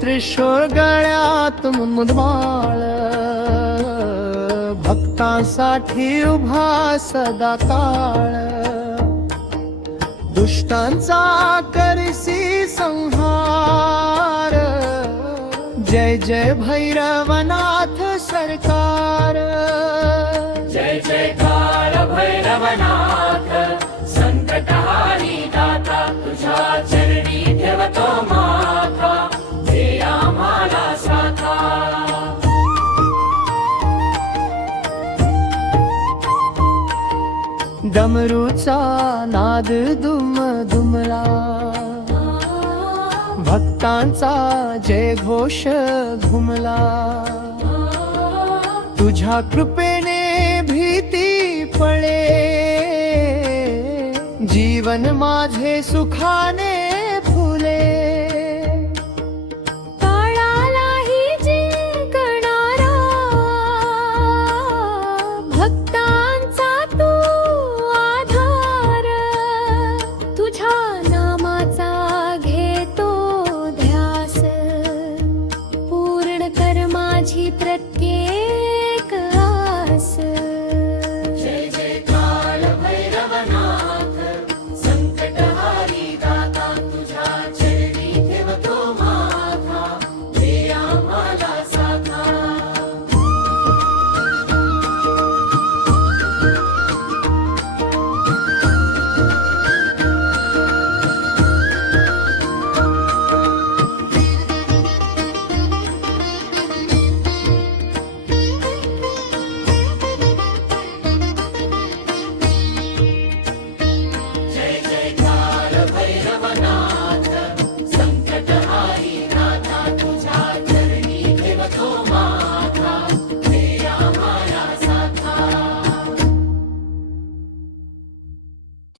त्रिशूळ गळ्यात मुदमाळ, भक्तांसाठी उभा सदा काळ, दुष्टांचा करसी संहार, जय जय भैरवनाथ सरकार, जय जयकार भैरवनाथ, संकटहारी दाता, तुझ्या चरणी ठेवतो माथा, दे आम्हाला साथा. डमरूचा नाद दुम दुमला, भक्तांचा जय घोष घुमला, तुझ्या कृपेने भीती पळे, जीवन माझे सुखाने फुले. काळालाही जिंकणारा, भक्तांचा तू आधार, तुझ्या नामाचा घेतो ध्यास, पूर्ण कर माझी प्रत्येक